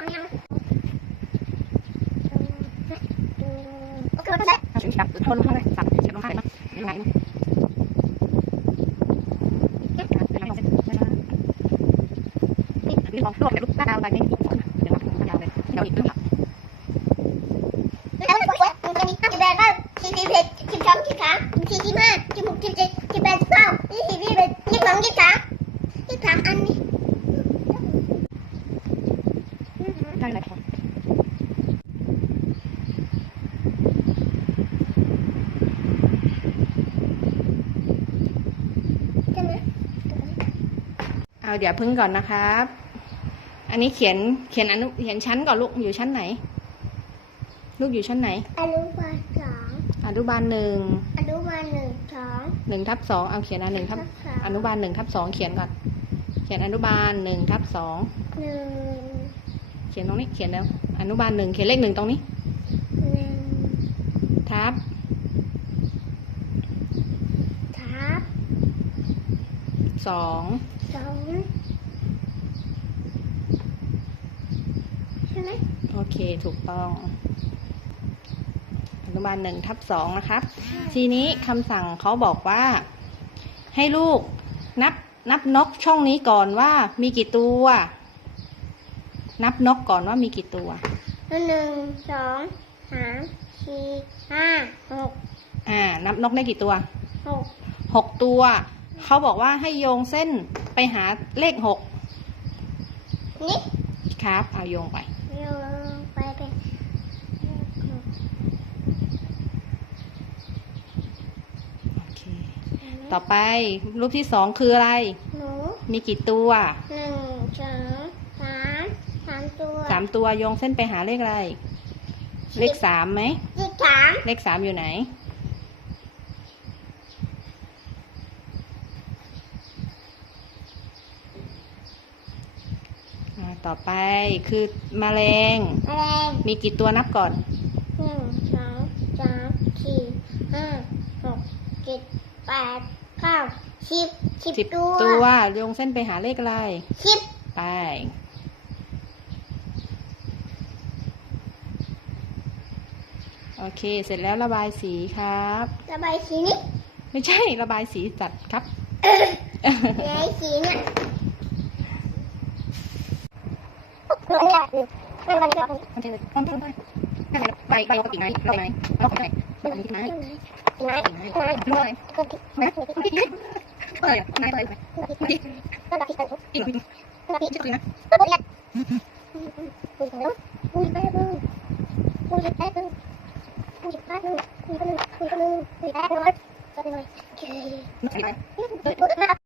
โอเคได้ถึงจับทนลงข้างเลยสับเสียบลงข้างเลยมั้ยยังไงมั้ยนี่ของรวบแต่ลูกตาดาวไปนี่เดี๋ยวเรายาวเลยเดี๋ยวอีกครึ่งหลังแล้วมันบอกว่ามันจะมีสิบแปดบ้างสี่สิบเอ็ดสิบสองสิบสามสี่สิบห้าสิบหกสิบเจ็ดสิบแปดสิบเก้ายี่สิบยี่สิบเอ็ดยี่สิบสองยี่สิบสามยี่สิบสามอันนี้ ได้เลย ใช่ไหม เอาเดี๋ยวพึ่งก่อนนะครับ อันนี้เขียนเขียนอนุเขียนชั้นก่อนลูกอยู่ชั้นไหน ลูกอยู่ชั้นไหน อนุบาลสองอนุบาลหนึ่งอนุบาลหนึ่งสองหนึ่งทับสองเอาเขียนอันหนึ่งทับสามอนุบาลหนึ่งทับสองเขียนก่อน เขียนอนุบาลหนึ่งทับสองหนึ่งเขียนตรงนี้เขียนแล้ว อนุบาลหนึ่งเขียนเลขหนึ่งตรงนี้หนึ่งทับทับสอง สองใช่ไหม โอ เคถูกต้องอนุบาลหนึ่งทับสองนะครับ ทีนี้คำสั่งเขาบอกว่า ให้ลูกนับนับนกช่องนี้ก่อนว่ามีกี่ตัว นับนกก่อนว่ามีกี่ตัวหนึ่งสองสามสี่ห้าหกอ่า นับนกได้กี่ตัวหกหกตัว เขาบอกว่าให้โยงเส้นไปหาเลขหกนี่ครับเอาโยงไปโยงไปเป็นหก โอเค ต่อไปรูปที่สองคืออะไร หนูมีกี่ตัว หนึ่งสองสามสามตัวสามตัวโยงเส้นไปหาเลขอะไร เลขสามไหมสิบสามเลขสามอยู่ไหนอ่าต่อไปคือแมลงแมลงมีกี่ตัวนับก่อน หนึ่งสองสามสี่ห้าหกเจ็ดแปด เก้าสิบสิบสิบตัวตัวโยงเส้นไปหาเลขอะไรสิบไปโอเค เสร็จแล้วระบายสีครับ ระบายสีนี้ไม่ใช่ระบายสีจัดครับระบายสีเนี่ยระบายสีระบายสีมันจะต้นต้นต้นใช่ใบใบเราก็กิ่งไม้เราไม้เราก็ไม้ต้นกิ่งไม้ไม้กิ่งไม้กิ่งไม้รู้อะไรเออไม้อะไรกิ่งกิ่งกิ่งนะ Okay.